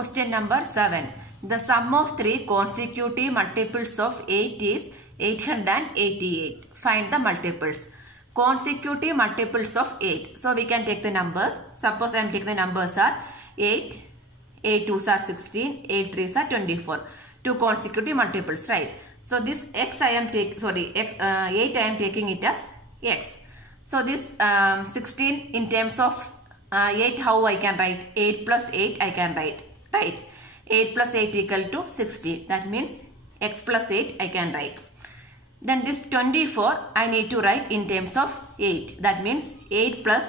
Question number 7. The sum of three consecutive multiples of 8 is 888. Find the multiples. Consecutive multiples of 8. So we can take the numbers. Suppose I am taking the numbers are 8, 8 2s are 16, 8 3s are 24. Two consecutive multiples, right? So this x I am taking, 8 I am taking it as x. So this 16 in terms of 8, how I can write? 8 plus 8 I can write, right? 8 plus 8 equal to 16. That means x plus 8 I can write. Then this 24 I need to write in terms of 8. That means 8 plus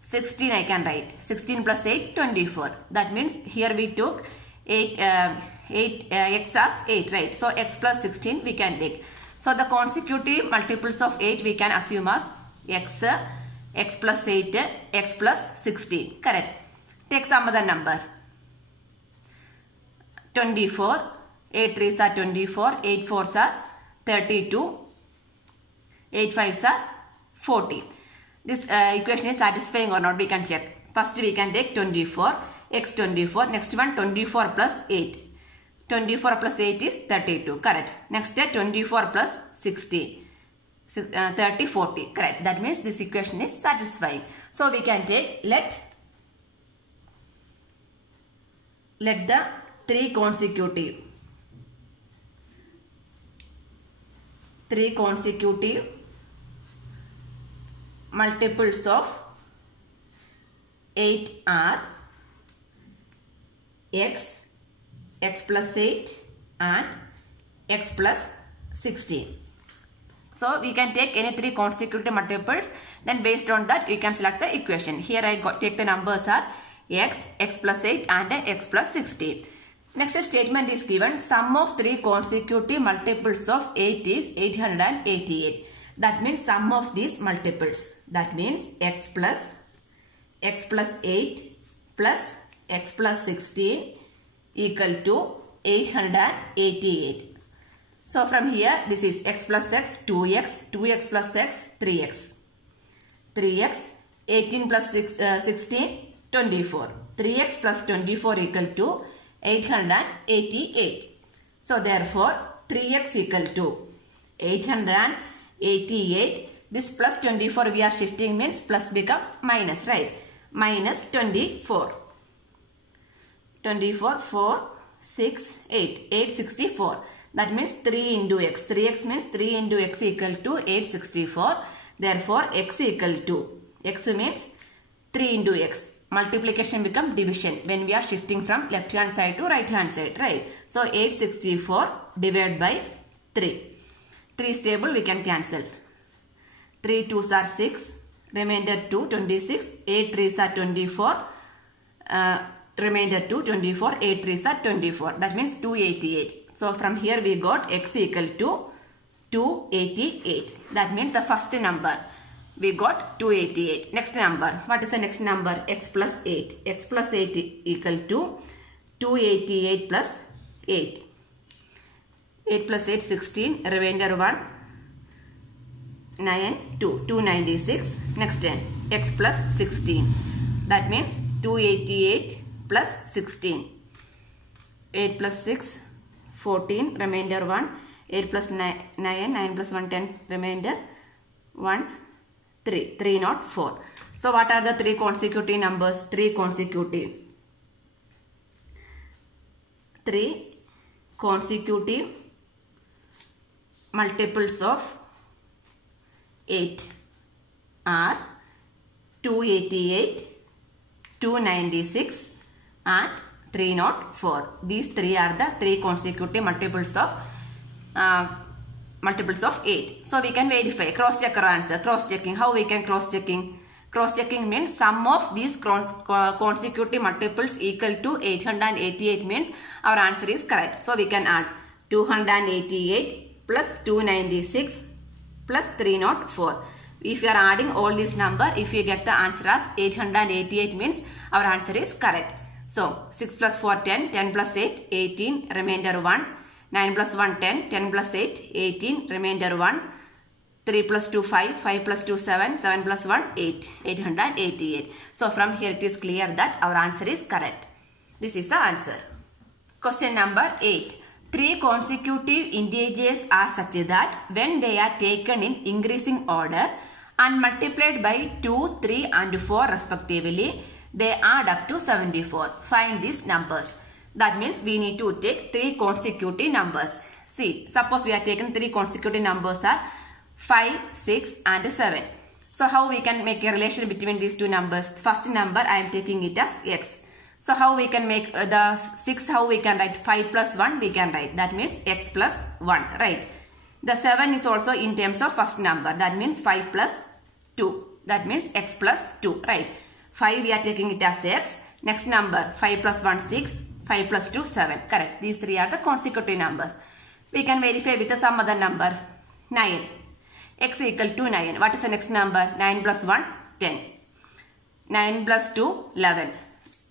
16 I can write. 16 plus 8, 24. That means here we took 8, x as 8, right? So x plus 16 we can take. So the consecutive multiples of 8 we can assume as x, x plus 8, x plus 16. Correct. Take some other number. 24. 8 3s are 24. 8 4s are 32. 8 5s are 40. This equation is satisfying or not, we can check. First we can take 24. X 24. Next one 24 plus 8. 24 plus 8 is 32. Correct. Next 24 plus 16. 30, 40. Correct. That means this equation is satisfying. So we can take let the three consecutive multiples of 8 are x, x plus 8 and x plus 16. So we can take any three consecutive multiples, then based on that we can select the equation. Here I take the numbers are x, x plus 8 and x plus 16. Next statement is given, sum of three consecutive multiples of 8 is 888. That means sum of these multiples. That means x plus 8 plus x plus 16 equal to 888. So from here this is x plus x, 2x, 2x plus x, 3x. 3x, 18 plus 16, 24. 3x plus 24 equal to 888. So therefore 3x equal to 888. This plus 24 we are shifting means plus become minus, right? Minus 24. 24, 4, 6, 8. 864. That means 3 into x. 3x means 3 into x equal to 864. Therefore x equal to, x means 3 into x. Multiplication become division when we are shifting from left hand side to right hand side, right? So 864 divided by 3. 3 stable we can cancel. 3 2s are 6. Remainder 2, 26. 8 3s are 24. Remainder 2, 24. 8 3s are 24. That means 288. So from here we got x equal to 288. That means the first number. We got 288. Next number. What is the next number? X plus 8. X plus 8 equal to 288 plus 8. 8 plus 8, 16. Remainder 1. 9, 2. 296. Next 10. X plus 16. That means 288 plus 16. 8 plus 6. 14. Remainder 1. 8 plus 9. 9 plus 1, 10. Remainder 1. 3. 304. So what are the three consecutive numbers? 3 consecutive multiples of 8 are 288, 296 and 304. These three are the three consecutive multiples of 8. So we can verify, cross-check our answer. Cross-checking. How we can cross-checking? Cross-checking means sum of these consecutive multiples equal to 888 means our answer is correct. So we can add 288 plus 296 plus 304. If you are adding all this number, if you get the answer as 888 means our answer is correct. So 6 plus 4, 10, 10 plus 8, 18, remainder 1. 9 plus 1, 10, 10 plus 8, 18, remainder 1, 3 plus 2, 5, 5 plus 2, 7, 7 plus 1, 8, 888. So from here it is clear that our answer is correct. This is the answer. Question number 8. 3 consecutive integers are such that when they are taken in increasing order and multiplied by 2, 3 and 4 respectively, they add up to 74. Find these numbers. That means we need to take 3 consecutive numbers. See, suppose we are taking 3 consecutive numbers are 5, 6 and 7. So how we can make a relation between these two numbers? First number I am taking it as x. So how we can make the 6, how we can write 5 plus 1 we can write. That means x plus 1, right? The 7 is also in terms of first number. That means 5 plus 2. That means x plus 2, right? 5 we are taking it as x. Next number 5 plus 1 6, 5 plus 2 7. Correct. These 3 are the consecutive numbers. We can verify with some other number. 9. X equal to 9. What is the next number? 9 plus 1 10. 9 plus 2 11.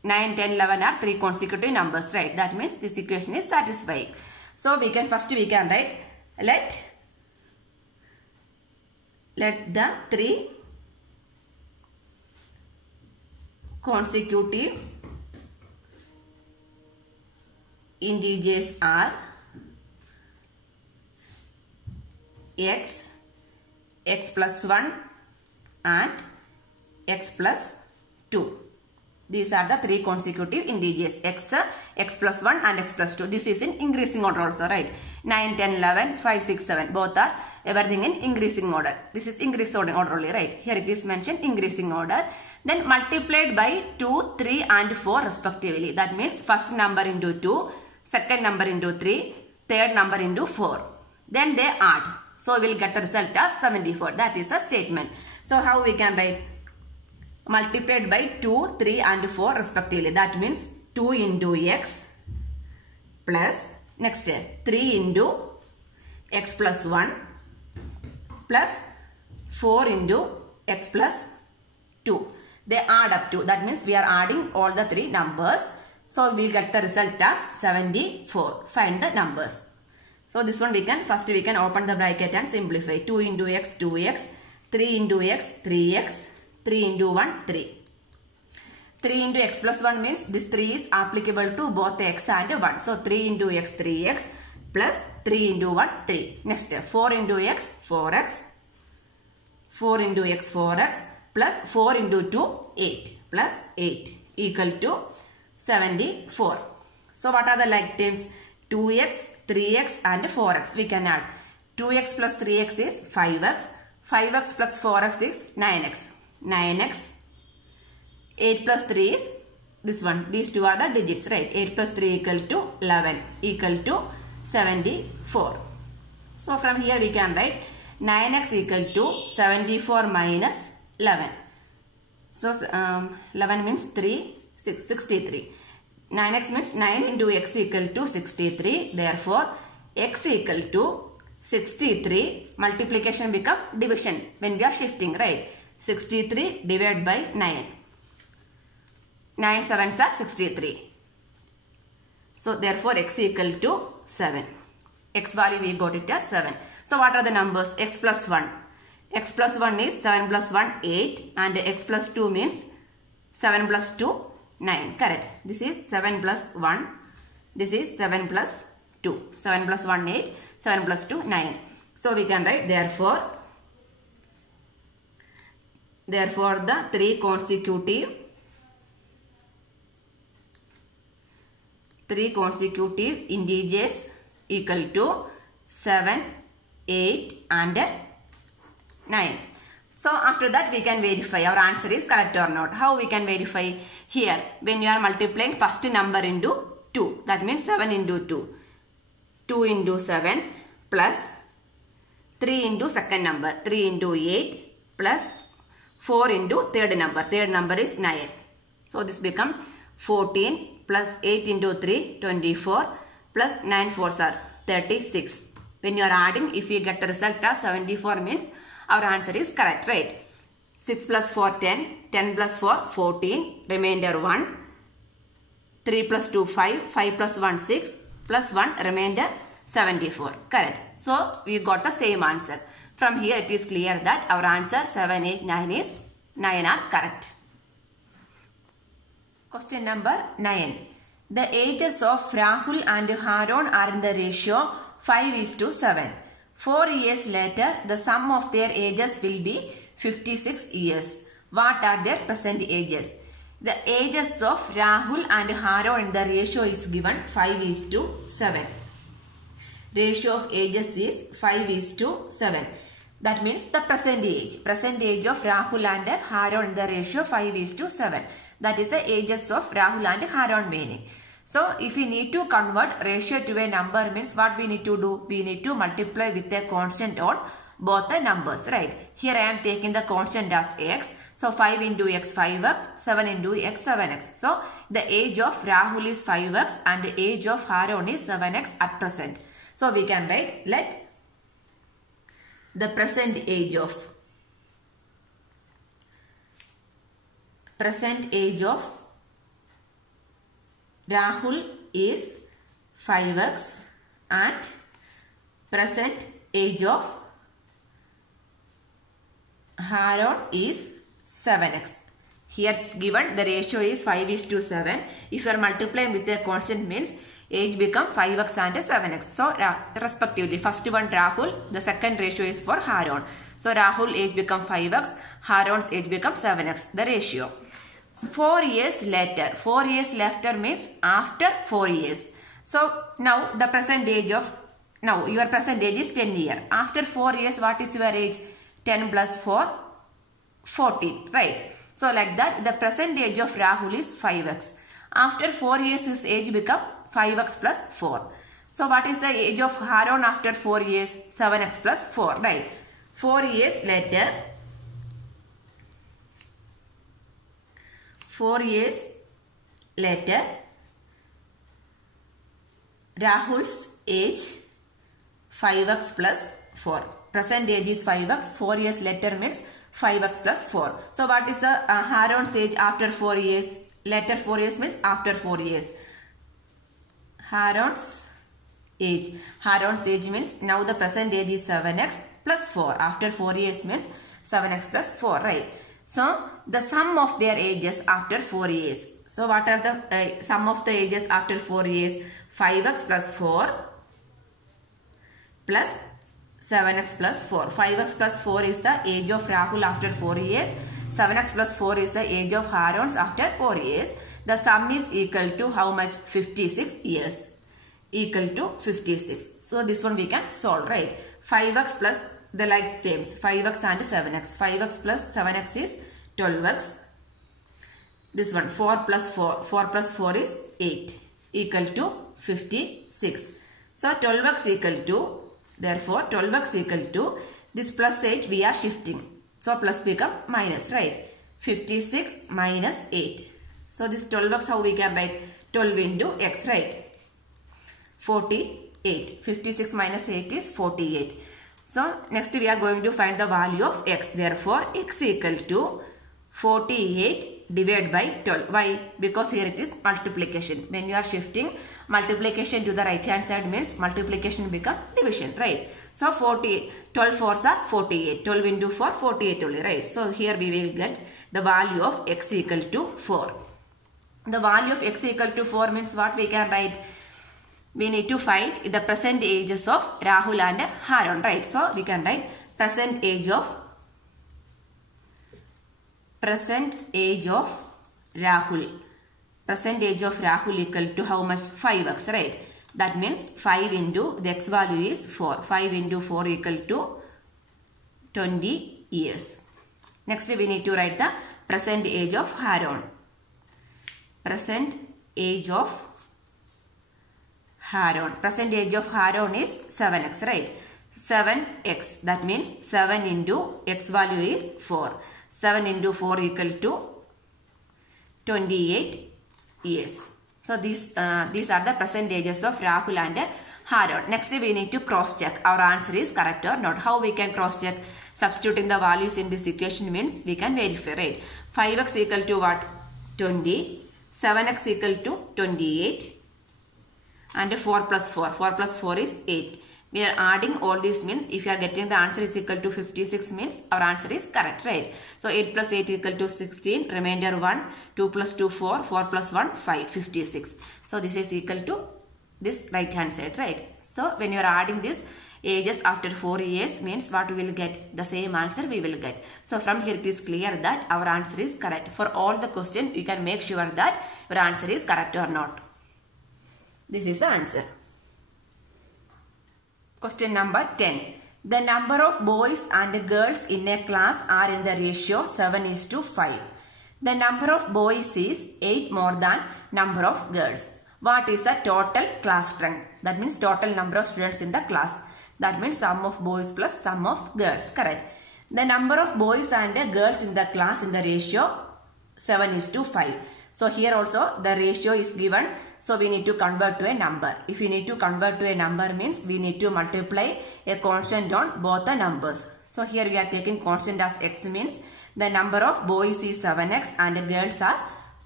9, 10, 11 are 3 consecutive numbers, right? That means this equation is satisfying. So we can write let the 3 consecutive integers are x, x plus 1 and x plus 2. These are the 3 consecutive integers x, x plus 1 and x plus 2. This is in increasing order also, right? 9, 10, 11, 5, 6, 7. Both are everything in increasing order. This is increasing order only, right? Here it is mentioned increasing order. Then multiplied by 2, 3 and 4 respectively. That means first number into 2, second number into 3, third number into 4. Then they add. So we will get the result as 74. That is a statement. So how we can write? Multiplied by 2, 3 and 4 respectively. That means 2 into x plus next 3 into x plus 1 plus 4 into x plus 2. They add up to. That means we are adding all the 3 numbers. So we get the result as 74. Find the numbers. So this one we can open the bracket and simplify. 2 into x 2x, 3 into x 3x, 3 into 1 3. 3 into x plus 1 means this 3 is applicable to both x and 1. So 3 into x 3x plus 3 into 1 3. Next 4 into x 4x, 4 into x 4x plus 4 into 2 8 plus 8 equal to 74. So what are the like terms? 2x, 3x and 4x we can add. 2x plus 3x is 5x, 5x plus 4x is 9x. 9x, 8 plus 3 is this one. These two are the digits, right? 8 plus 3 equal to 11 equal to 74. So from here we can write 9x equal to 74 minus 11. So 11 means 3, 6, 63. 9x means 9 into x equal to 63. Therefore, x equal to 63. Multiplication become division when we are shifting, right? 63 divided by 9. 9 sevens are 63. So therefore x equal to 7. X value we got it as 7. So what are the numbers? X plus 1. X plus 1 is 7 plus 1 8 and x plus 2 means 7 plus 2 9. Correct. This is 7 plus 1. This is 7 plus 2. 7 plus 1 8. 7 plus 2 9. So we can write therefore the 3 consecutive integers equal to 7, 8 and 9. So after that we can verify our answer is correct or not. How we can verify? Here when you are multiplying first number into 2. That means 7 into 2. 2 into 7 plus 3 into second number. 3 into 8 plus 4 into third number. Third number is 9. So this become 14 plus 8 into 3 24 plus 9 4s are 36. When you are adding, if you get the result as 74 means our answer is correct, right? 6 plus 4 10, 10 plus 4 14, remainder 1, 3 plus 2 5, 5 plus 1 6, plus 1 remainder 74. Correct. So we got the same answer. From here it is clear that our answer 7, 8, 9 are correct. Question number 9. The ages of Rahul and Haron are in the ratio 5:7. 4 years later, the sum of their ages will be 56 years. What are their present ages? The ages of Rahul and Haron in the ratio is given 5:7. Ratio of ages is 5:7. That means the present age. Present age of Rahul and Haron in the ratio 5:7. That is the ages of Rahul and Haron meaning. So, if we need to convert ratio to a number means what we need to do? We need to multiply with a constant on both the numbers, right? Here I am taking the constant as x. So, 5 into x 5x, 7 into x 7x. So, the age of Rahul is 5x and the age of Haron is 7x at present. So, we can write let the present age of Rahul is 5x and present age of Haron is 7x. Here it's given the ratio is 5:7. If you are multiplying with a constant means age become 5x and 7x. So respectively, first one Rahul, the second ratio is for Haron. So Rahul age become 5x, Haron's age become 7x, the ratio. So 4 years later, 4 years later means after 4 years. So now the present age of, now your present age is 10 years. After 4 years, what is your age? 10 plus 4, 14, right? So like that, the present age of Rahul is 5x. After 4 years, his age become 5x plus 4. So what is the age of Haron after 4 years? 7x plus 4, right? 4 years later, 4 years later, Rahul's age 5x plus 4. Present age is 5x. 4 years later means 5x plus 4. So what is the Haron's age after 4 years? Later 4 years means after 4 years. Haron's age. Haron's age means now the present age is 7x plus 4. After 4 years means 7x plus 4, right? So the sum of their ages after 4 years. So what are the sum of the ages after 4 years? 5x plus 4 plus 7x plus 4. 5x plus 4 is the age of Rahul after 4 years. 7x plus 4 is the age of Haron's after 4 years. The sum is equal to how much? 56 years. Equal to 56. So this one we can solve, right? 5x plus the like terms, 5x and 7x. 5x plus 7x is 12x. This one 4 plus 4. 4 plus 4 is 8. Equal to 56. So 12x equal to, therefore 12x equal to, this plus 8 we are shifting. So plus become minus, right? 56 minus 8. So this 12x how we can write? 12 into x, right? 48. 56 minus 8 is 48. So next we are going to find the value of x. Therefore x equal to 48 divided by 12. Why? Because here it is multiplication. When you are shifting multiplication to the right hand side means multiplication become division, right? So 48, 12 fours are 48. 12 into 4, 48 only, right? So here we will get the value of x equal to 4. The value of x equal to 4 means what we can write? We need to find the present ages of Rahul and Haron, right? So we can write present age of Rahul. Present age of Rahul equal to how much? 5x, right? That means 5 into the x value is 4. 5 into 4 equal to 20 years. Next we need to write the present age of Haron. Present age of Haron. Present age of Haron is 7x, right? 7x. That means 7 into x value is 4. 7 into 4 equal to 28 years. So these are the present ages of Rahul and Haron. Next we need to cross check our answer is correct or not. How we can cross check? Substituting the values in this equation means we can verify, right? 5x equal to what? 20. 7x equal to 28. And 4 plus 4. 4 plus 4 is 8. We are adding all these means if you are getting the answer is equal to 56 means our answer is correct, right? So 8 plus 8 equal to 16, remainder 1, 2 plus 2 4, 4 plus 1 5, 56. So this is equal to this right hand side, right? So when you are adding this ages after 4 years means what we will get? The same answer we will get. So from here it is clear that our answer is correct. For all the questions you can make sure that your answer is correct or not. This is the answer. Question number 10. The number of boys and girls in a class are in the ratio 7:5. The number of boys is 8 more than number of girls. What is the total class strength? That means total number of students in the class. That means sum of boys plus sum of girls. Correct. The number of boys and girls in the class in the ratio 7:5. So here also the ratio is given. So we need to convert to a number. If we need to convert to a number means we need to multiply a constant on both the numbers. So here we are taking constant as x means the number of boys is 7x and girls are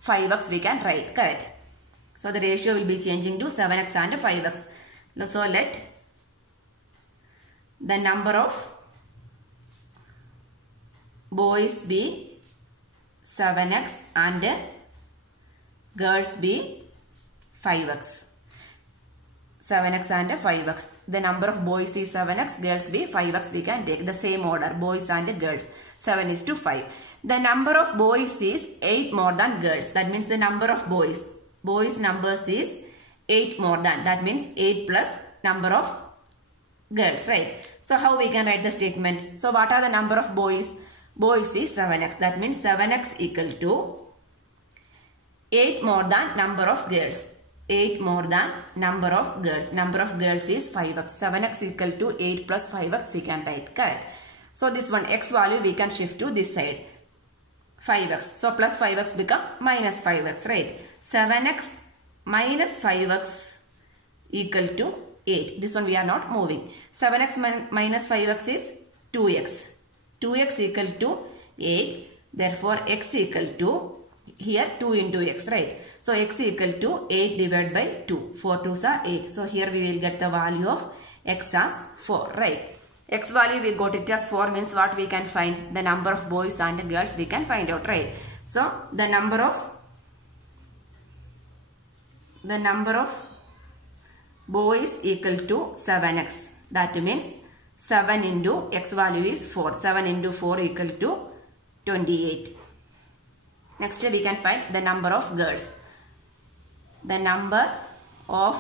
5x we can write. Correct. So the ratio will be changing to 7x and 5x. So let the number of boys be 7x and girls be 5x. 7x and 5x. The number of boys is 7x, girls be 5x. We can take the same order, boys and girls. 7:5. The number of boys is 8 more than girls. That means the number of boys numbers is 8 more than. That means 8 plus number of girls, right? So how we can write the statement? So what are the number of boys? Boys is 7x. That means 7x equal to 8 more than number of girls. 8 more than number of girls. Number of girls is 5x. 7x equal to 8 plus 5x we can write. Correct. So this one x value we can shift to this side. 5x. So plus 5x become minus 5x, right? 7x minus 5x equal to 8. This one we are not moving. 7x minus 5x is 2x. 2x equal to 8. Therefore x equal to here 2 into x, right? So x equal to 8 divided by 2. 4 2s are 8. So here we will get the value of x as 4, right? X value we got it as 4 means what we can find? The number of boys and girls we can find out, right? So the number of boys equal to 7x. That means 7 into x value is 4. 7 into 4 equal to 28. Next we can find the number of girls. The number of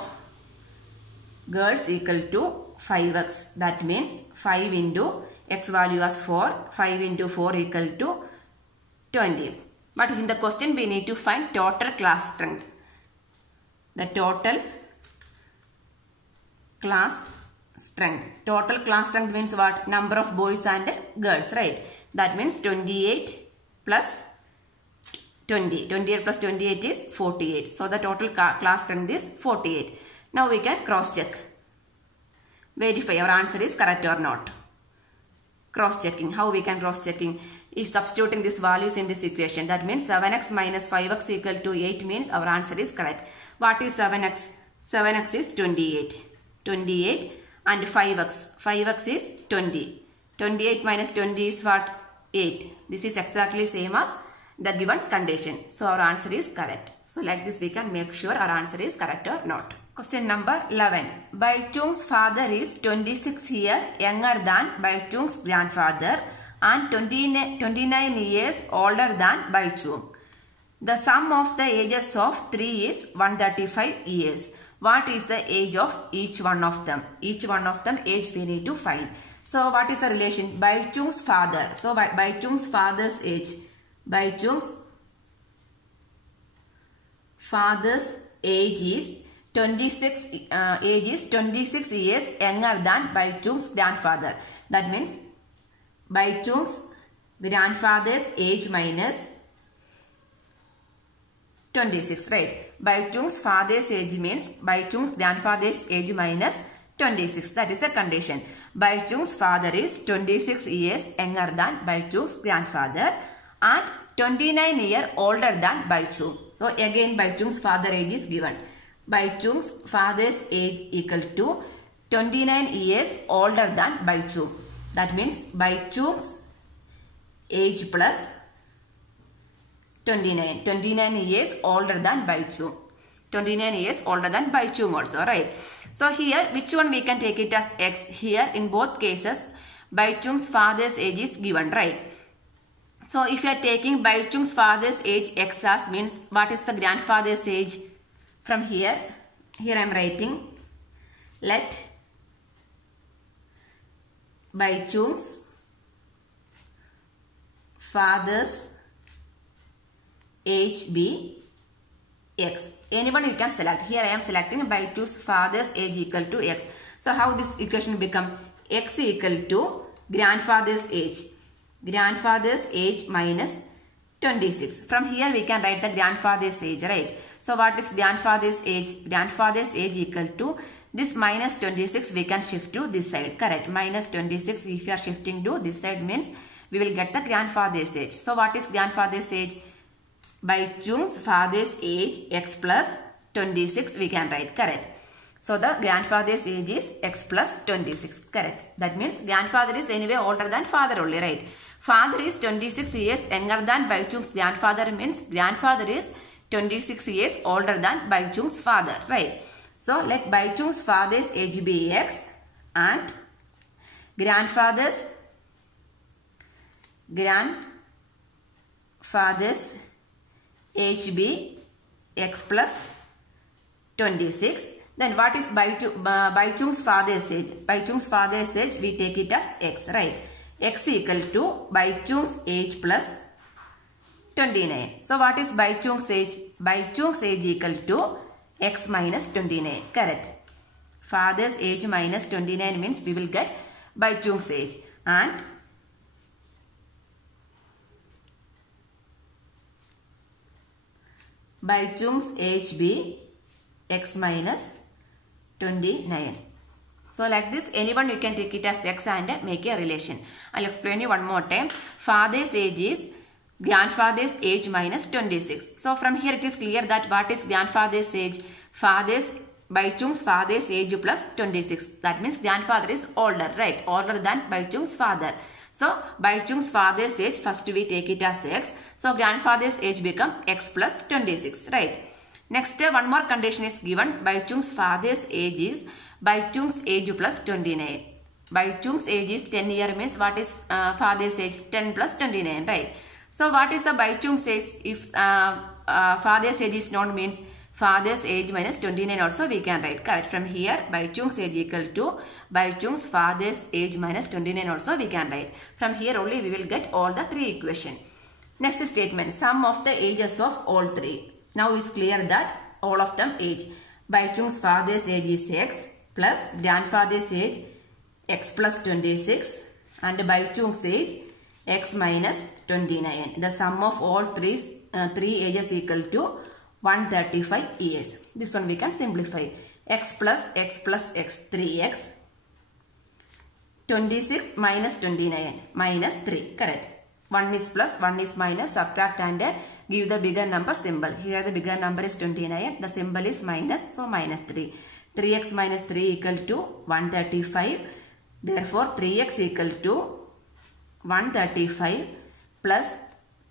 girls equal to 5x. That means 5 into x value as 4. 5 into 4 equal to 20. But in the question we need to find total class strength. The total class strength. Total class strength means what? Number of boys and girls, right? That means 28 plus 20. 28 plus 28 is 48. So the total class strength is 48. Now we can cross check. Verify our answer is correct or not. Cross checking. How we can cross checking? If substituting these values in this equation, that means 7x minus 5x equal to 8 means our answer is correct. What is 7x? 7x is 28. 28 and 5x. 5x is 20. 28 minus 20 is what? 8. This is exactly same as the given condition. So our answer is correct. So like this we can make sure our answer is correct or not. Question number 11. Baichung's father is 26 years younger than Baichung's grandfather and 29 years older than Baichung. The sum of the ages of 3 is 135 years. What is the age of each one of them? Each one of them age we need to find. So what is the relation? Baichung's father. So Baichung's father's age. Baichung's father's age is 26 years younger than Baichung's grandfather. That means Baichung's grandfather's age minus 26, right? Baichung's father's age means Baichung's grandfather's age minus 26. That is the condition. Baichung's father is 26 years younger than Baichung's grandfather and 29 years older than Baichung. So again Baichung's father age is given. Baichung's father's age equal to 29 years older than Baichung. That means Baichung's age plus 29. 29 years older than Baichung. 29 years older than Baichung also, right? So here, which one we can take it as X? Here, in both cases, Baichung's father's age is given, right? So if you are taking Baichung's father's age X as, means what is the grandfather's age? From here I am writing, let Baichung's father's age be X. Anyone you can select. Here I am selecting Baichung's father's age equal to X. So how this equation become? X equal to grandfather's age. Grandfather's age minus 26. From here we can write the grandfather's age, right? So what is grandfather's age? Grandfather's age equal to this minus 26 we can shift to this side, correct? Minus 26 if you are shifting to this side means we will get the grandfather's age. So what is grandfather's age? Baichung's father's age X plus 26 we can write, correct? So the grandfather's age is X plus 26, correct? That means grandfather is anyway older than father only, right? Father is 26 years younger than Baichung's grandfather, means grandfather is 26 years older than Baichung's father, right? So let Baichung's father's age be X and grandfather's age be X plus 26. Then what is Baichung's father's age? Baichung's father's age we take it as X, right? X equal to Baichung's age plus 29. So what is Baichung's age? Baichung's age equal to X minus 29, correct? Father's age minus 29 means we will get Baichung's age, and Baichung's age be X minus 29. So like this, anyone you can take it as X and make a relation. I'll explain you one more time. Father's age is grandfather's age minus 26. So from here it is clear that what is grandfather's age? Baichung's father's age plus 26. That means grandfather is older, right? Older than Baichung's father. So Baichung's father's age, first we take it as X. So grandfather's age become X plus 26, right? Next, one more condition is given. Baichung's father's age is Baichung's age plus 29. Baichung's age is 10 year, means what is father's age? 10 plus 29, right? So what is the Baichung's age? If father's age is known, means father's age minus 29 also we can write, correct? From here Baichung's age equal to Baichung's father's age minus 29 also we can write. From here only we will get all the three equations. Next statement, sum of the ages of all three. Now it's clear that all of them age. Baichung's father's age is X plus grandfather's age X plus 26 and Baichung's age X minus 29. The sum of all three ages equal to 135 years. This one we can simplify. X plus X, 3x. 26 minus 29 minus 3, correct? 1 is plus, 1 is minus, subtract and give the bigger number symbol. Here the bigger number is 29, the symbol is minus, so minus 3. 3x minus 3 equal to 135. Therefore 3x equal to 135 plus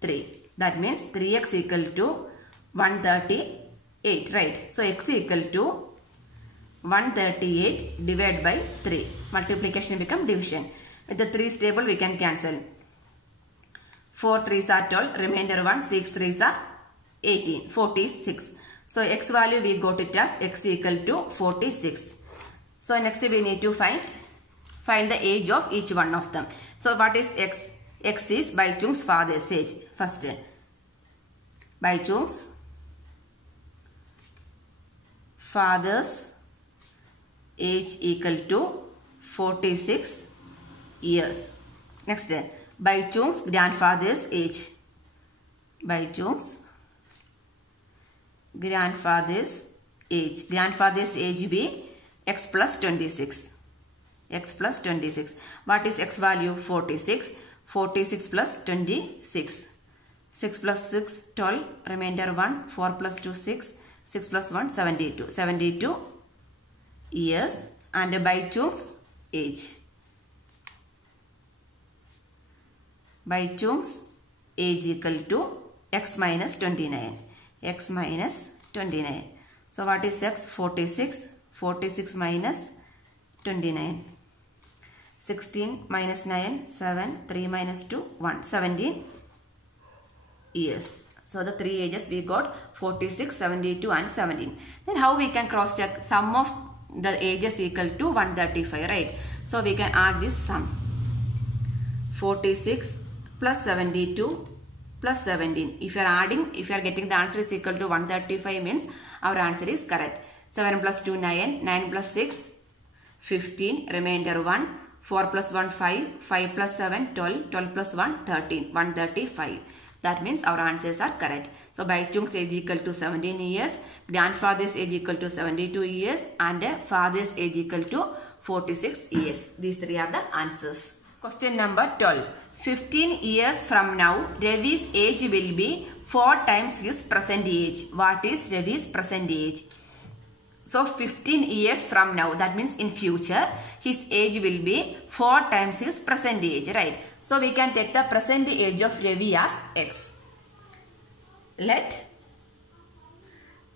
3. That means 3x equal to 138, right? So x equal to 138 divided by 3. Multiplication become division. With the 3's table we can cancel. 4 3s are 12, remainder 1, 6 3s are 18, 46. So x value we got it as x equal to 46. So next we need to find the age of each one of them. So what is x? X is Baichung's father's age. First, Baichung's father's age equal to 46 years. Next, Baichung's grandfather's age. Baichung's grandfather's age. Grandfather's age be x plus 26. X plus 26. What is x value? 46. 46 plus 26. 6 plus 6, 12. Remainder 1. 4 plus 2, 6. 6 plus 1, 72. 72 years. and Baichung's age. Baichung's age equal to x minus 29. X minus 29. So what is x? 46. 46 minus 29. 16 minus 9, 7, 3 minus 2, 1. 17 years. So the three ages we got 46, 72 and 17. Then how we can cross check? Sum of the ages equal to 135, right? So we can add this sum. 46 plus 72 plus 17. If you are adding, if you are getting the answer is equal to 135 means our answer is correct. 7 plus 2, 9. 9 plus 6, 15. Remainder 1. 4 plus 1, 5. 5 plus 7, 12. 12 plus 1, 13. 135. That means our answers are correct. So Baichung's age equal to 17 years. Grandfather's age equal to 72 years. And father's age equal to 46 years. These three are the answers. Question number 12. 15 years from now, Ravi's age will be 4 times his present age. What is Ravi's present age? So 15 years from now, that means in future, his age will be 4 times his present age, right? So we can take the present age of Ravi as x. Let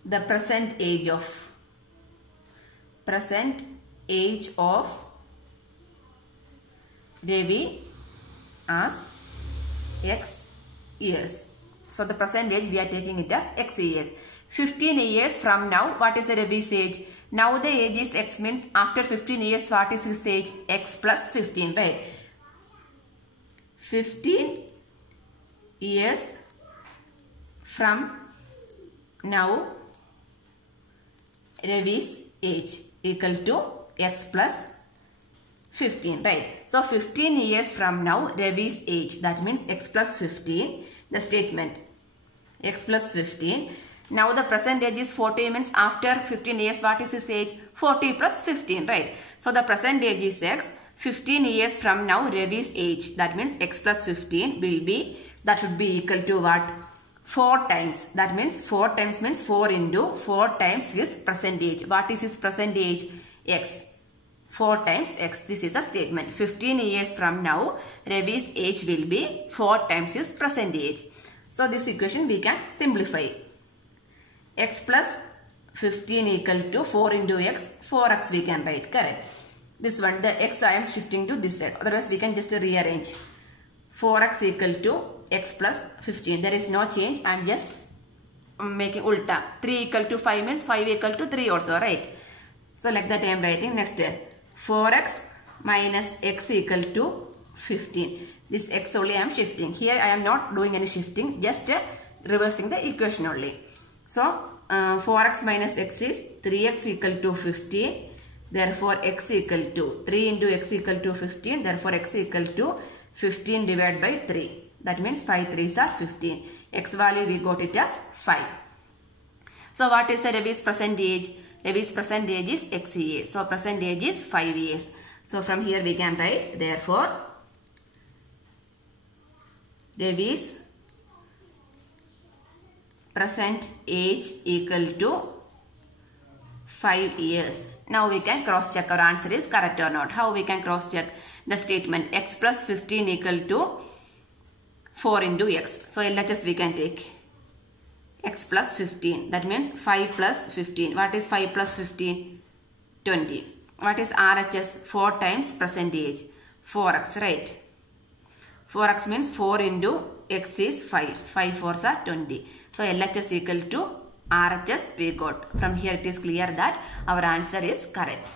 the present age of Ravi as x years. So the present age we are taking it as x years. 15 years from now, what is the Ravi's age? Now the age is x means after 15 years what is his age? X plus 15, right? 15 years from now, Ravi's age equal to x plus 15, right? So 15 years from now, Ravi's age, that means x plus 15, the statement x plus 15. Now the present age is 40 means after 15 years what is his age? 40 plus 15, right? So the present age is x. 15 years from now Ravi's age, that means x plus 15 will be, that should be equal to what? 4 times. That means 4 times means 4 into 4 times his present age. What is his present age? X. 4 times x. This is a statement. 15 years from now Ravi's age will be 4 times his present age. So this equation we can simplify. X plus 15 equal to 4 into x, 4x we can write, correct? This one, the x I am shifting to this side, otherwise we can just rearrange. 4x equal to x plus 15, there is no change, I am just making ulta. 3 equal to 5 means 5 equal to 3 also, right? So like that I am writing. Next, 4x minus x equal to 15. This x only I am shifting. Here I am not doing any shifting, just reversing the equation only. So 4x minus x is 3x equal to 15. Therefore x equal to 3 into x equal to 15. Therefore x equal to 15 divided by 3. That means 5 3s are 15. X value we got it as 5. So what is the Ravi's present age? Ravi's present age is x years. So present age is 5 years. So from here we can write, therefore Ravi's present age equal to 5 years. Now we can cross check our answer is correct or not. How we can cross check? The statement x plus 15 equal to 4 into x. So LHS we can take x plus 15. That means 5 plus 15. What is 5 plus 15? 20. What is RHS? 4 times present age. 4x, right? 4x means 4 into x is 5. 5 4s are 20. So LHS equal to RHS we got. From here it is clear that our answer is correct.